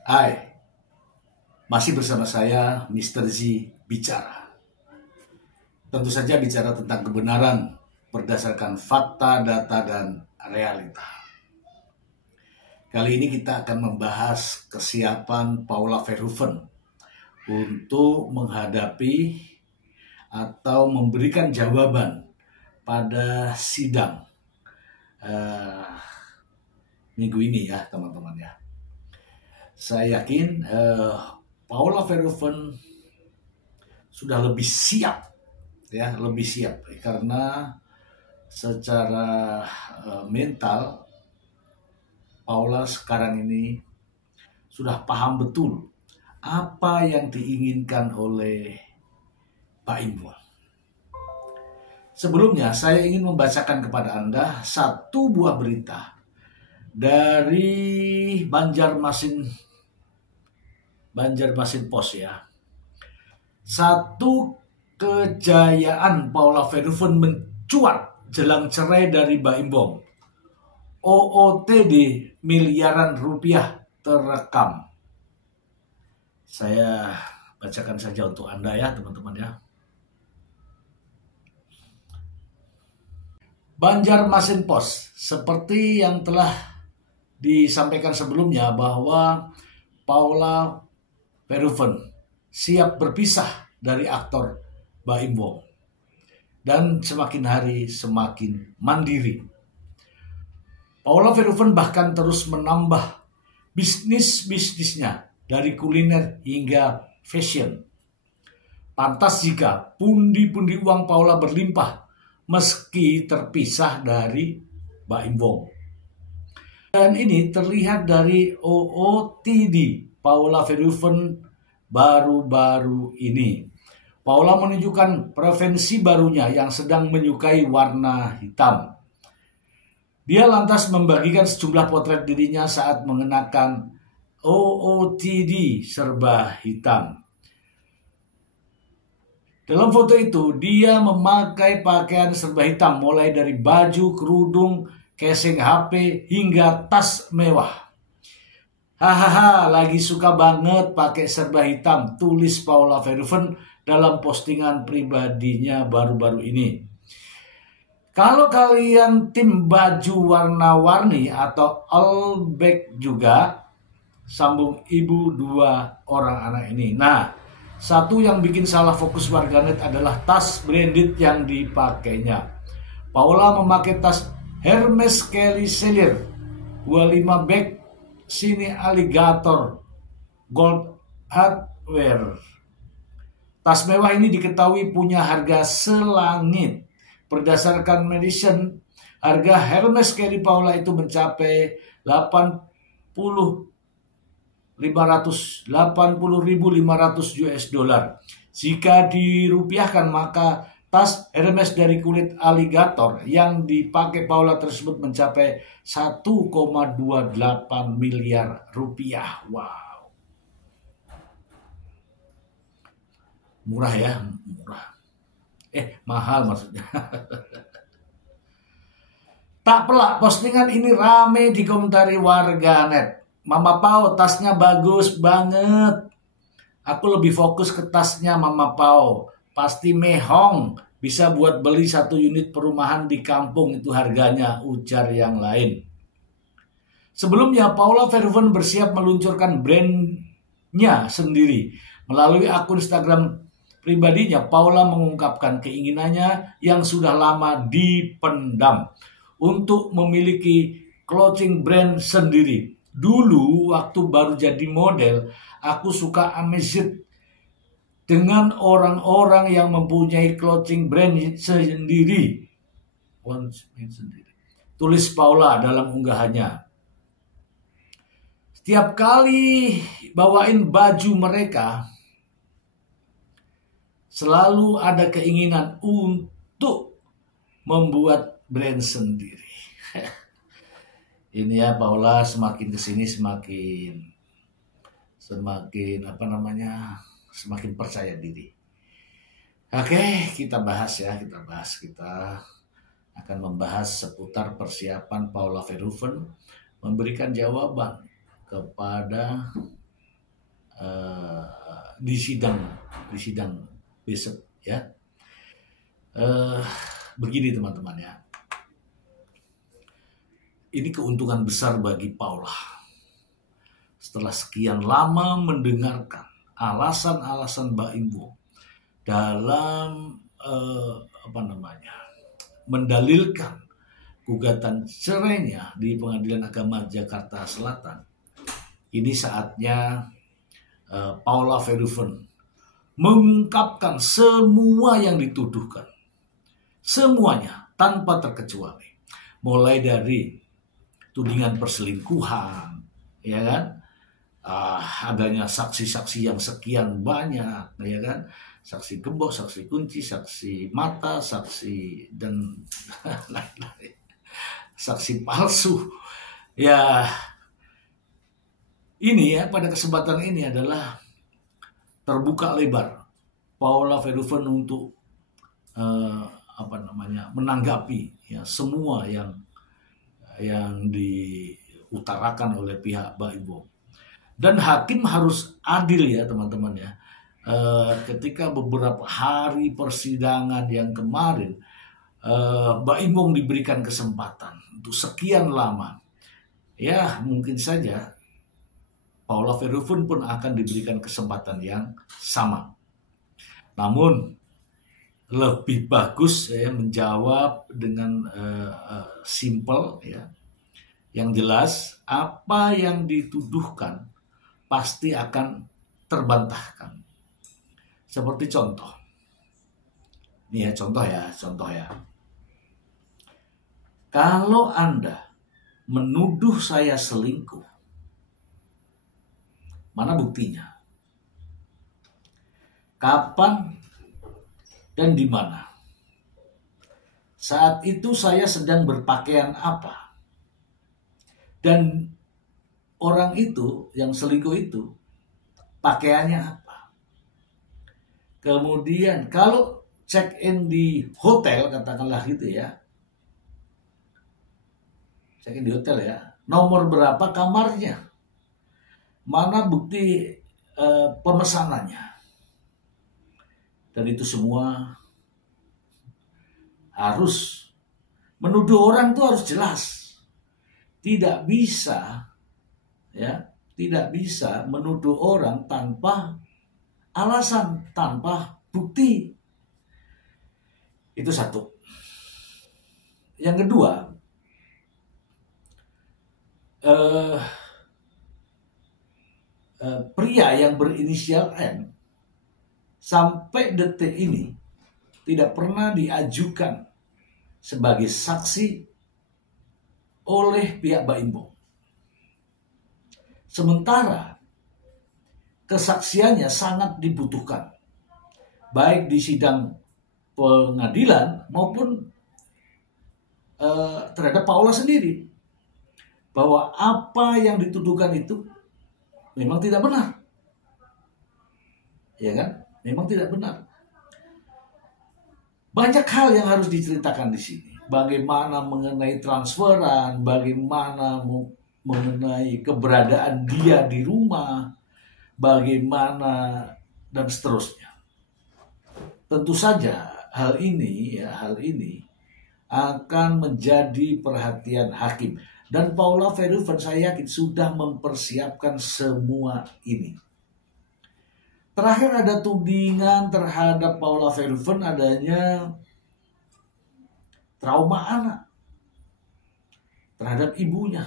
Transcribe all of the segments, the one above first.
Hai, masih bersama saya Mr. Z bicara. Tentu saja bicara tentang kebenaran berdasarkan fakta, data, dan realita. Kali ini kita akan membahas kesiapan Paula Verhoeven untuk menghadapi atau memberikan jawaban pada sidang minggu ini ya teman-teman ya. Saya yakin Paula Verhoeven sudah lebih siap ya, lebih siap karena secara mental Paula sekarang ini sudah paham betul apa yang diinginkan oleh Baim Wong. Sebelumnya saya ingin membacakan kepada Anda satu buah berita dari Banjarmasin Post ya. Satu kejayaan Paula Verhoeven mencuat jelang cerai dari Baim Wong. OOTD miliaran rupiah terekam. Saya bacakan saja untuk Anda ya teman-teman ya. Banjarmasin Post, seperti yang telah disampaikan sebelumnya bahwa Paula Verhoeven siap berpisah dari aktor Baim Wong dan semakin hari semakin mandiri. Paula Verhoeven bahkan terus menambah bisnisnya dari kuliner hingga fashion. Pantas jika pundi-pundi uang Paula berlimpah meski terpisah dari Baim Wong. Dan ini terlihat dari OOTD Paula Verhoeven baru-baru ini. Paula menunjukkan preferensi barunya yang sedang menyukai warna hitam. Dia lantas membagikan sejumlah potret dirinya saat mengenakan OOTD serba hitam. Dalam foto itu, dia memakai pakaian serba hitam mulai dari baju, kerudung, casing HP, hingga tas mewah. Hahaha, lagi suka banget pakai serba hitam, tulis Paula Verhoeven dalam postingan pribadinya baru-baru ini. Kalau kalian tim baju warna-warni atau all black juga, sambung ibu dua orang anak ini. Nah, satu yang bikin salah fokus warganet adalah tas branded yang dipakainya. Paula memakai tas Hermes Kelly Celir 25 bag sini alligator gold hardware. Tas mewah ini diketahui punya harga selangit. Berdasarkan Madison, harga Hermes Kelly Paula itu mencapai 80.500 US dollar. Jika dirupiahkan maka tas Hermes dari kulit alligator yang dipakai Paula tersebut mencapai 1,28 miliar rupiah. Wow. Murah ya, murah. Mahal maksudnya. Tak pelak postingan ini rame dikomentari warganet. Mama Pau, tasnya bagus banget. Aku lebih fokus ke tasnya Mama Pau. Pasti mehong. Bisa buat beli 1 unit perumahan di kampung itu harganya, ujar yang lain. Sebelumnya Paula Verhoeven bersiap meluncurkan brandnya sendiri. Melalui akun Instagram pribadinya, Paula mengungkapkan keinginannya yang sudah lama dipendam untuk memiliki clothing brand sendiri. Dulu waktu baru jadi model, aku suka amazed dengan orang-orang yang mempunyai clothing brand sendiri. Tulis Paula dalam unggahannya. Setiap kali bawain baju mereka, selalu ada keinginan untuk membuat brand sendiri. Ini ya Paula semakin kesini semakin semakin percaya diri. Oke, kita akan membahas seputar persiapan Paula Verhoeven memberikan jawaban kepada eh, di sidang besok ya. Begini teman-teman ya, ini keuntungan besar bagi Paula. Setelah sekian lama mendengarkan alasan-alasan Mbak Imbo dalam mendalilkan gugatan cerainya di Pengadilan Agama Jakarta Selatan, ini saatnya Paula Verhoeven mengungkapkan semua yang dituduhkan. Semuanya tanpa terkecuali. Mulai dari tudingan perselingkuhan, ya kan? Adanya saksi-saksi yang sekian banyak, ya kan? Saksi gembok, saksi kunci, saksi mata, saksi dan lain-lain. Saksi palsu. Ya, ini ya, pada kesempatan ini adalah terbuka lebar Paula Verhoeven untuk menanggapi ya semua yang diutarakan oleh pihak Mbak Imbo. Dan hakim harus adil ya teman-teman ya. Ketika beberapa hari persidangan yang kemarin, Mbak Imbo diberikan kesempatan untuk sekian lama, ya mungkin saja Paula Verhoeven pun akan diberikan kesempatan yang sama. Namun lebih bagus ya menjawab dengan simple ya, yang jelas apa yang dituduhkan pasti akan terbantahkan. Seperti contoh, ini ya contoh ya. Kalau Anda menuduh saya selingkuh, mana buktinya? Kapan dan di mana? Saat itu saya sedang berpakaian apa? Dan orang itu yang selingkuh itu pakaiannya apa? Kemudian kalau check in di hotel, katakanlah gitu ya, check in di hotel ya, nomor berapa kamarnya? Mana bukti pemesanannya? Dan itu semua harus, menuduh orang itu harus jelas. Tidak bisa menuduh orang tanpa alasan, tanpa bukti. Itu satu. Yang kedua, pria yang berinisial N sampai detik ini tidak pernah diajukan sebagai saksi oleh pihak Mbak Imbo. Sementara kesaksiannya sangat dibutuhkan, baik di sidang pengadilan maupun terhadap Paula sendiri, bahwa apa yang dituduhkan itu memang tidak benar, ya kan? Memang tidak benar. Banyak hal yang harus diceritakan di sini. Bagaimana mengenai transferan, bagaimana mengenai keberadaan dia di rumah, bagaimana dan seterusnya. Tentu saja hal ini akan menjadi perhatian hakim. Dan Paula Verhoeven saya yakin sudah mempersiapkan semua ini. Terakhir ada tudingan terhadap Paula Verhoeven adanya trauma anak terhadap ibunya.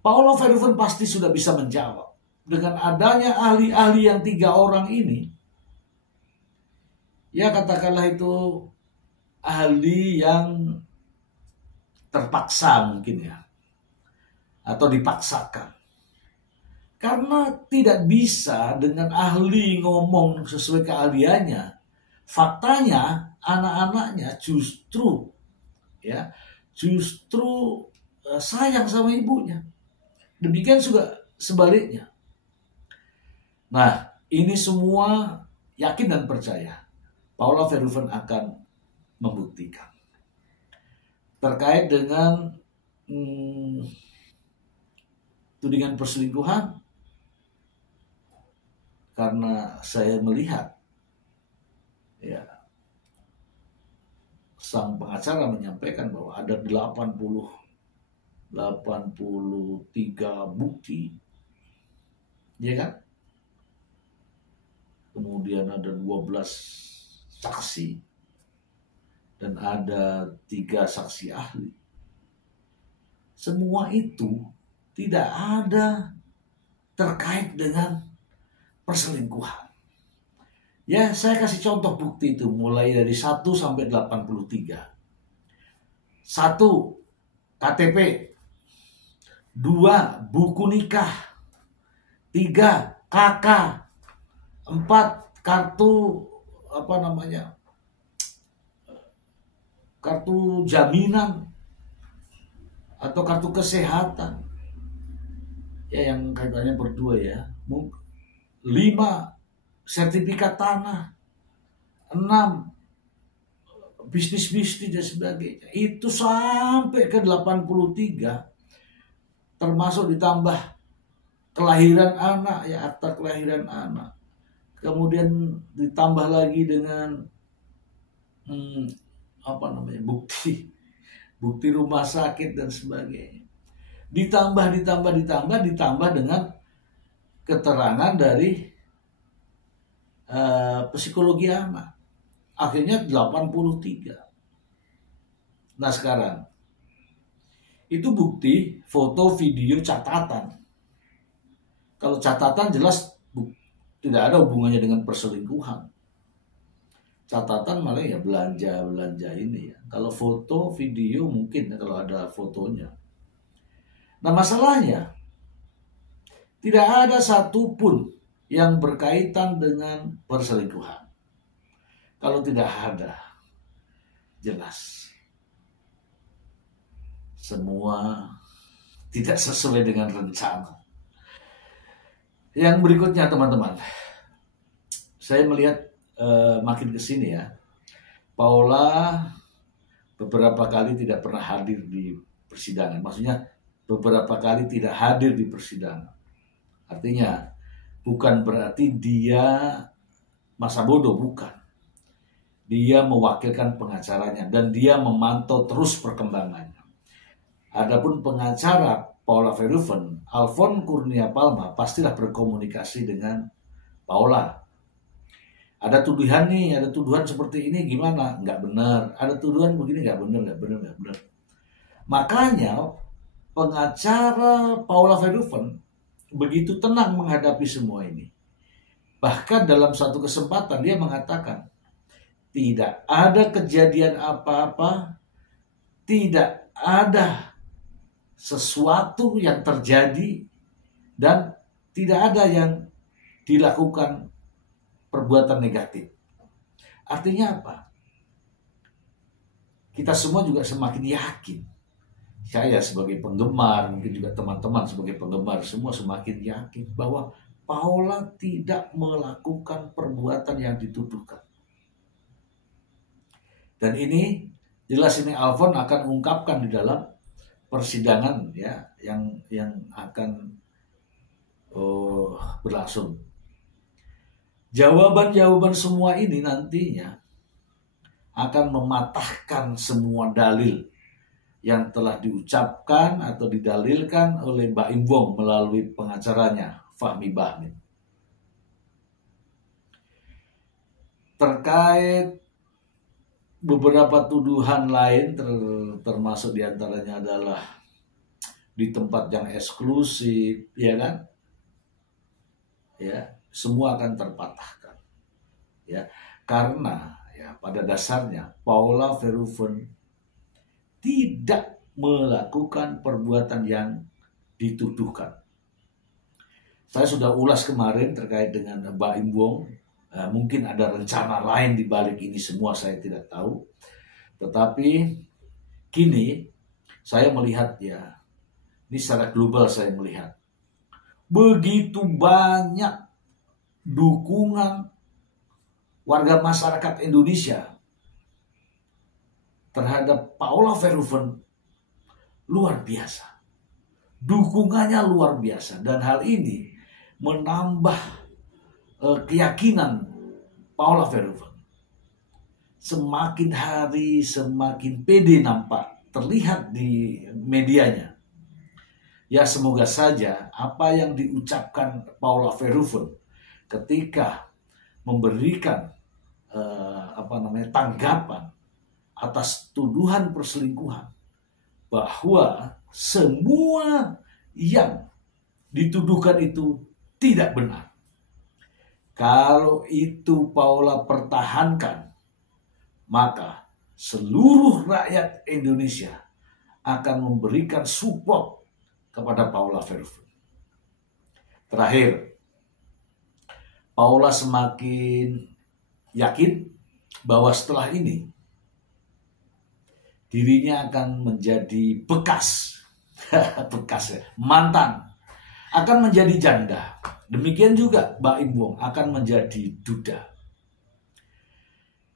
Paula Verhoeven pasti sudah bisa menjawab. Dengan adanya ahli-ahli yang 3 orang ini, ya katakanlah itu ahli yang terpaksa mungkin ya, atau dipaksakan. Karena tidak bisa dengan ahli ngomong sesuai keahliannya. Faktanya anak-anaknya justru sayang sama ibunya. Demikian juga sebaliknya. Nah, ini semua yakin dan percaya Paula Verhoeven akan membuktikan. Terkait dengan tudingan perselingkuhan, karena saya melihat ya sang pengacara menyampaikan bahwa ada 83 bukti, ya kan? Kemudian ada 12 saksi dan ada 3 saksi ahli. Semua itu tidak ada terkait dengan perselingkuhan. Ya, saya kasih contoh bukti itu mulai dari 1 sampai 83. 1. KTP. 2. Buku nikah. 3. KK. 4. Kartu kartu jaminan atau kartu kesehatan. Ya, yang kaitannya berdua ya. 5. Sertifikat tanah. 6. Bisnis-bisnis dan sebagainya. Itu sampai ke 83, termasuk ditambah kelahiran anak, ya, akta kelahiran anak. Kemudian ditambah lagi dengan bukti rumah sakit dan sebagainya. Ditambah dengan keterangan dari psikologi anak. Akhirnya 83. Nah sekarang, itu bukti, foto, video, catatan. Kalau catatan jelas tidak ada hubungannya dengan perselingkuhan. Catatan malah ya belanja ini ya. Kalau foto, video mungkin ya, kalau ada fotonya. Nah masalahnya, tidak ada satupun yang berkaitan dengan perselingkuhan. Kalau tidak ada, jelas semua tidak sesuai dengan rencana. Yang berikutnya teman-teman, saya melihat makin kesini ya, Paula beberapa kali tidak pernah hadir di persidangan. Maksudnya beberapa kali tidak hadir di persidangan. Artinya bukan berarti dia masa bodoh, bukan. Dia mewakilkan pengacaranya dan dia memantau terus perkembangannya. Adapun pengacara Paula Verhoeven, Alfon Kurnia Palma, pastilah berkomunikasi dengan Paula. Ada tuduhan nih, ada tuduhan seperti ini, gimana? Nggak benar. Ada tuduhan begini, nggak benar. Makanya pengacara Paula Verhoeven begitu tenang menghadapi semua ini. Bahkan dalam satu kesempatan dia mengatakan, tidak ada kejadian apa-apa, tidak ada sesuatu yang terjadi, dan tidak ada yang dilakukan perbuatan negatif. Artinya apa? Kita semua juga semakin yakin. Saya sebagai penggemar, mungkin juga teman-teman sebagai penggemar, semua semakin yakin bahwa Paula tidak melakukan perbuatan yang dituduhkan. Dan ini jelas ini Alfon akan ungkapkan di dalam persidangan ya yang akan berlangsung. Jawaban-jawaban semua ini nantinya akan mematahkan semua dalil yang telah diucapkan atau didalilkan oleh Mbak Im Wong melalui pengacaranya Fahmi Bahmin. Terkait beberapa tuduhan lain termasuk diantaranya adalah di tempat yang eksklusif, ya kan? Ya, semua akan terpatahkan. Ya, karena ya pada dasarnya Paula Verhoeven tidak melakukan perbuatan yang dituduhkan. Saya sudah ulas kemarin terkait dengan Mbak Im Wong. Mungkin ada rencana lain di balik ini semua, saya tidak tahu. Tetapi kini saya melihat ya, ini secara global saya melihat begitu banyak dukungan warga masyarakat Indonesia terhadap Paula Verhoeven luar biasa. Dukungannya luar biasa, dan hal ini menambah keyakinan Paula Verhoeven. Semakin hari semakin pede nampak terlihat di medianya. Ya, semoga saja apa yang diucapkan Paula Verhoeven ketika memberikan tanggapan atas tuduhan perselingkuhan, bahwa semua yang dituduhkan itu tidak benar. Kalau itu Paula pertahankan, maka seluruh rakyat Indonesia akan memberikan support kepada Paula Verhoeven. Terakhir, Paula semakin yakin bahwa setelah ini dirinya akan menjadi bekas mantan, akan menjadi janda. Demikian juga Mbak Im Wong akan menjadi duda.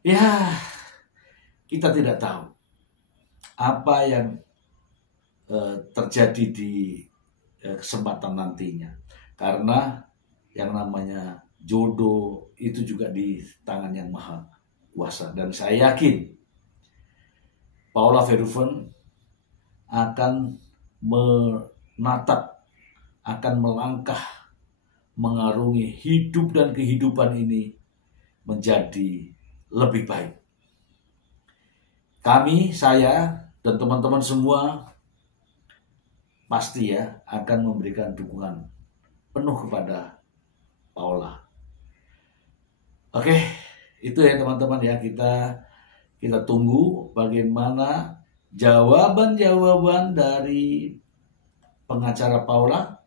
Ya, kita tidak tahu apa yang terjadi di kesempatan nantinya, karena yang namanya jodoh itu juga di tangan Yang Maha Kuasa. Dan saya yakin Paula Verhoeven akan menatap, akan melangkah mengarungi hidup dan kehidupan ini menjadi lebih baik. Kami, saya, dan teman-teman semua pasti akan memberikan dukungan penuh kepada Paula. Oke, itu teman-teman kita tunggu bagaimana jawaban-jawaban dari pengacara Paula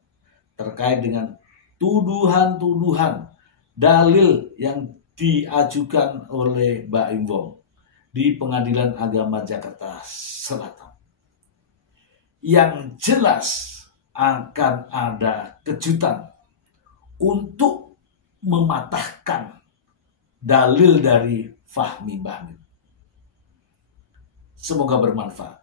terkait dengan tuduhan-tuduhan, dalil yang diajukan oleh Mbak Im Wong di Pengadilan Agama Jakarta Selatan. Yang jelas akan ada kejutan untuk mematahkan dalil dari Fahmi Bahmid. Semoga bermanfaat.